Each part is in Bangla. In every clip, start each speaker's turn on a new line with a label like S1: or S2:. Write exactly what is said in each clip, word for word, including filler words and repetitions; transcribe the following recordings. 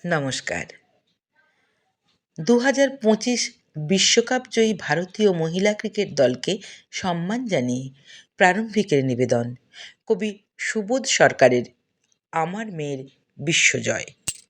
S1: নমস্কার। দু হাজার পঁচিশ বিশ্বকাপ জয়ী ভারতীয় মহিলা ক্রিকেট দলকে সম্মান জানিয়ে প্রারম্ভিকের নিবেদন কবি সুবোধ সরকারের আমার মেয়ের বিশ্বজয়।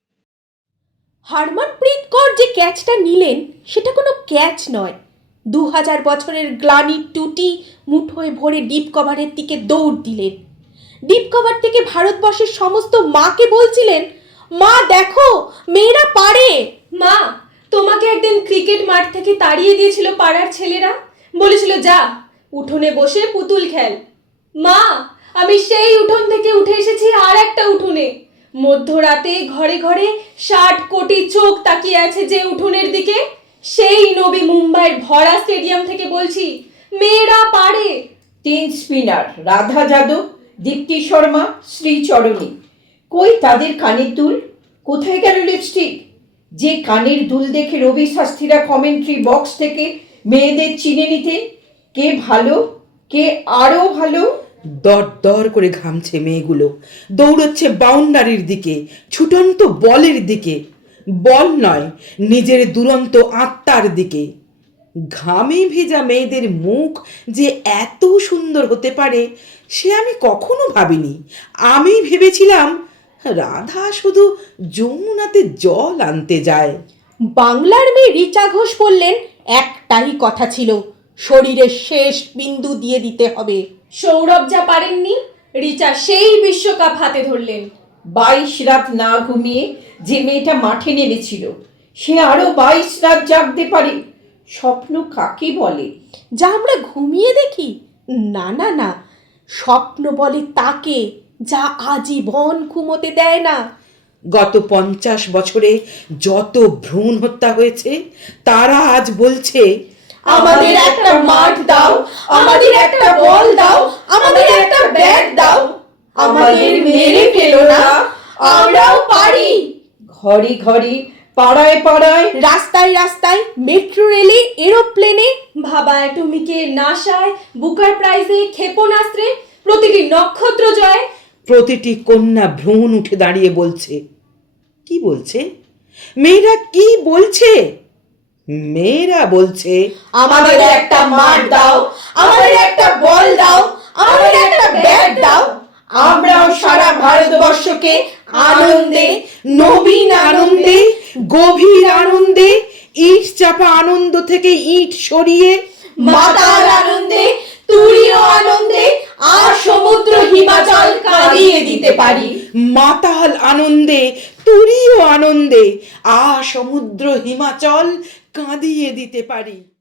S2: হরমনপ্রীত কৌর যে ক্যাচটা নিলেন সেটা কোনো ক্যাচ নয়। দু হাজার বছরের গ্লানি টুটি মুঠোয় ভরে ডিপ কভারের দিকে দৌড় দিলেন। ডিপ কভার থেকে ভারতবর্ষের সমস্ত মাকে বলছিলেন, মা দেখো মেয়েরা পারে। মা, তোমাকে একদিন ক্রিকেট মাঠ থেকে তাড়িয়ে দিয়েছিল পাড়ার ছেলেরা, বলেছিল যা উঠোনে বসে পুতুল খেল। মা, আমি সেই উঠোন থেকে উঠে এসেছি আর একটা উঠোনে। মধ্যরাতে ঘরে ঘরে ষাট কোটি চোখ তাকিয়ে আছে যে উঠোনের দিকে, সেই নবী মুম্বাইয়ের ভরা স্টেডিয়াম থেকে বলছি মেয়েরা পারে।
S3: তিন স্পিনার রাধা যাদব, দীপ্তি শর্মা, শ্রীচরণী, কই তাদের কানের দুল? কোথায় গেল লিপস্টিক? যে কানের দুল দেখে রবি শাস্ত্রীরা কমেন্ট্রি বক্স থেকে মেয়েদের চিনে নিতেন কে ভালো, কে আরও ভালো।
S4: দর দর করে ঘামছে মেয়েগুলো, দৌড়চ্ছে বাউন্ডারির দিকে, ছুটন্ত বলের দিকে, বল নয় নিজের দুরন্ত আত্মার দিকে। ঘামে ভেজা মেয়েদের মুখ যে এত সুন্দর হতে পারে সে আমি কখনো ভাবিনি। আমি ভেবেছিলাম রাধা শুধু যমুনাতে জল আনতে যায়।
S2: বাংলার মেয়ে রিচা ঘোষ বললেন, একটাই কথা ছিল, শরীরের শেষ বিন্দু দিয়ে দিতে হবে। সৌরভ যা পারেননি, রিচা সেই বিশ্বকাপ হাতে ধরলেন।
S3: বাইশ রাত না ঘুমিয়ে যে মেয়েটা মাঠে নেমেছিল সে আরও বাইশ রাত জাগতে পারে। স্বপ্ন কাকে বলে?
S2: যা আমরা ঘুমিয়ে দেখি? না না না, স্বপ্ন বলে তাকে যা আজীবন ঘুমোতে দেয় না।
S4: গত পঞ্চাশ বছরে যত ভ্রূণ হত্যা হয়েছে তারা আজ বলছে,
S2: আমাদের একটা মাঠ দাও, আমাদের একটা বল দাও, আমাদের একটা ব্যাট দাও, আমাদের মেরে ফেলো না, আমরাও পারি।
S3: ঘরে ঘরে, পাড়ায় পাড়ায়,
S2: রাস্তায় রাস্তায়, মেট্রো রেলে, এরোপ্লেনে, ভাবা অ্যাটমিকে, নাসায়, বুকার প্রাইজে, ক্ষেপণাস্ত্রে, প্রতিটি নক্ষত্র জয়।
S4: প্রতিটি কন্যা ভ্রূণ উঠে দাঁড়িয়ে বলছে। কি বলছে? মেয়েরা কি বলছে? মেয়েরা বলছে,
S2: আমাদের একটা মাঠ দাও, আমাদের একটা বল দাও, আমাদের একটা ব্যাট দাও,
S3: আমরাও সারা ভারতবর্ষকে
S4: আনন্দে, নবীন আনন্দে, গভীর আনন্দে, ইট চাপা আনন্দ থেকে ইট সরিয়ে
S2: মাতাল আনন্দে, তুরীয় আনন্দে আর সমুদ্র হিমাচল কাঁদিয়ে দিতে পারি।
S4: মাতাল আনন্দে, তুরীয় আনন্দে, আ সমুদ্র হিমাচল কাঁদিয়ে দিতে পারি।